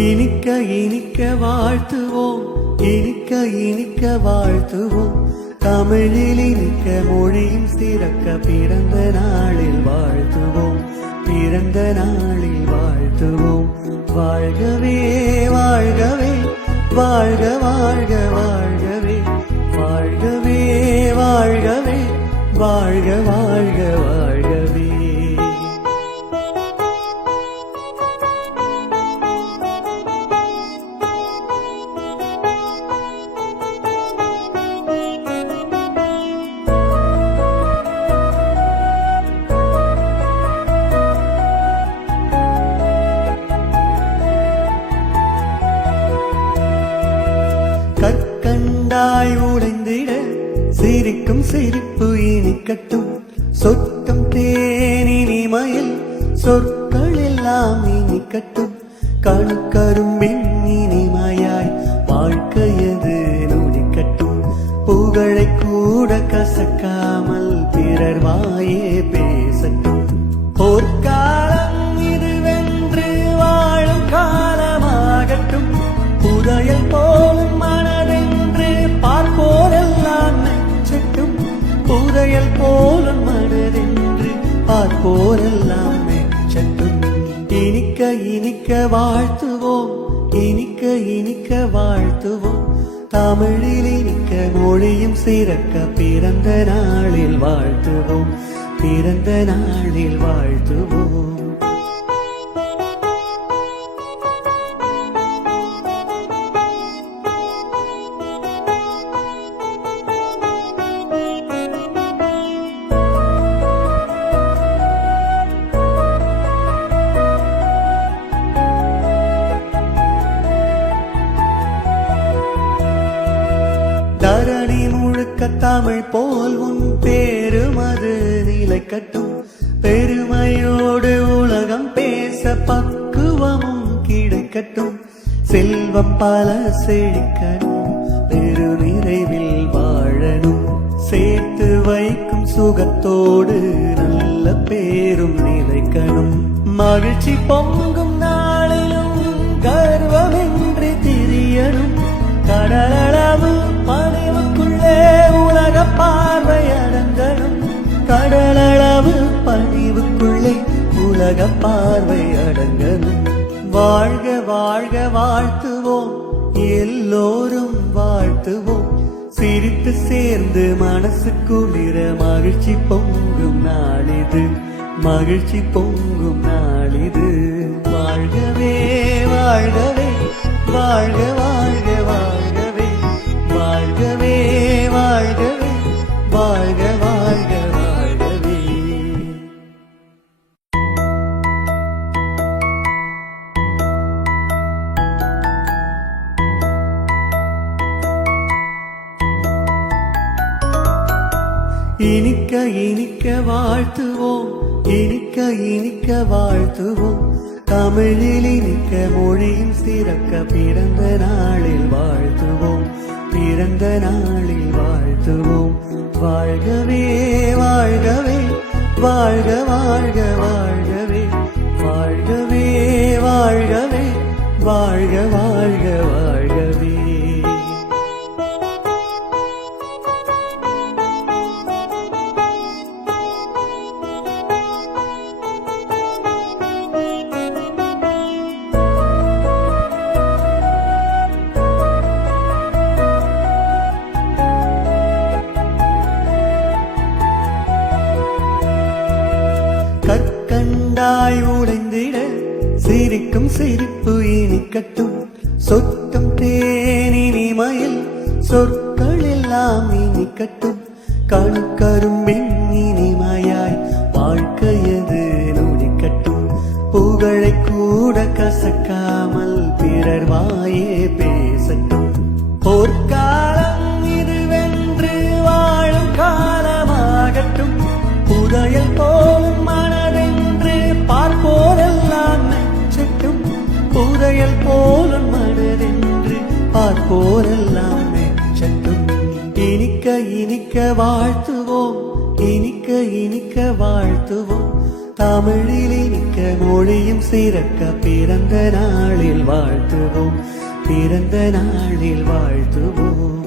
இனிக்க இனிக்க வாழ்த்துவோம், இனிக்க இனிக்க வாழ்த்துவோம். தமிழில் இனிக்க மொழியும் சிறக்க பிறந்த நாளில் வாழ்த்துவோம், பிறந்த நாளில் வாழ்த்துவோம். வாழ்கவே வாழ்கவே வாழ்க வாழ்க வாழ்கவே, வாழ்கவே வாழ்கவே வாழ்க வாழ்க வாழ்கவே. கற்கண்டாய் உடைந்திட சிரிக்கும் சிரிப்பு இனிக்கட்டும், சொட்டும் தேனினிமையில் சொற்கள் எல்லாம் இனிக்கட்டும். கணுக்கரும்பின் இனிமையாய் வாழ்க்கையது நுனிக்கட்டும், புகழை கூட கசக்காமல் பிறர் வாயே பேசட்டும். போர்க்காலம் இதுவென்று வாழும் காலமாகட்டும், புதையல் போலும் மனதென்று பார்ப்போரெல்லாம் மெச்சட்டும், புதையல் போலும் மனதென்று பார்ப்போரெல்லாம் மெச்சட்டும். இனிக்க இனிக்க வாழ்த்துவோம், இனிக்க இனிக்க வாழ்த்துவோம். தமிழில் இனிக்க மொழியும் சிறக்க பிறந்த நாளில் வாழ்த்துவோம், பிறந்த நாளில் வாழ்த்துவோம். தரணி முழுக்க தமிழ் போல் உன் பேருமது நிலைக்கட்டும், பெருமையோடு உலகம் பேச பக்குவமும் கிடைக்கட்டும். செல்வம் பல செழிக்கணும், பெரு நிறைவில் வாழணும், சேர்த்து வைக்கும் சுகத்தோடு நல்ல பேரும் நிலைக்கணும். மகிழ்ச்சி பொங்கும் நாளிலும் கர்வமின்றி திரியணும், கடலளவு பணிவுக்குள்ளே உலக பார்வை அடங்கணும், கடலளவு பணிவுக்குள்ளே உலக பார்வை அடங்கணும். வாழ்க வாழ்க வாழ்த்துவோம், எல்லோரும் வாழ்த்துவோம். சிரித்து சேர்ந்து மனசு குளிர மகிழ்ச்சி பொங்கும் நாளிது, மகிழ்ச்சி பொங்கும் நாளிது. வாழ்கவே வாழ்கவே வாழ்க வாழ்க வாழ்கவே, வாழ்கவே வாழ்கவே வாழ்க வாழ்க வாழ்கவே. இனிக்க இனிக்க வாழ்த்துவோம், இனிக்க இனிக்க வாழ்த்துவோம். தமிழில் இனிக்க மொழியும் சிறக்க பிறந்த நாளில் வாழ்த்துவோம், பிறந்த நாளில் வாழ்த்துவோம். வாழ்கவே வாழ்கவே வாழ்க வாழ்க வாழ்கவே, வாழ்கவே வாழ்கவே வாழ்க வாழ்க வாழ்கவே. கற்கண்டாய் உடைந்திட சிரிக்கும் சிரிப்பு இனிக்கட்டும், சொட்டும் தேனினிமையில் சொற்கள் எல்லாம் இனிக்கட்டும். கணுக்கரும்பின் இனிமையாய் வாழ்க்கையது நுனிக்கட்டும், புகழை கூட கசக்காமல் பிறர் வாயே பேசட்டும். போர்க்காலம் இதுவென்று வாழும் காலமாகட்டும், புதையல் போலும் மனதென்று பார்ப்போரெல்லாம் மெச்சட்டும், புதையல் போலும் மனதென்று பார்ப்போரெல்லாம் மெச்சட்டும். இனிக்க இனிக்க வாழ்த்துவோம், இனிக்க இனிக்க வாழ்த்துவோம். தமிழில் இனிக்க மொழியும் சிறக்க பிறந்த நாளில் வாழ்த்துவோம், பிறந்த நாளில் வாழ்த்துவோம்.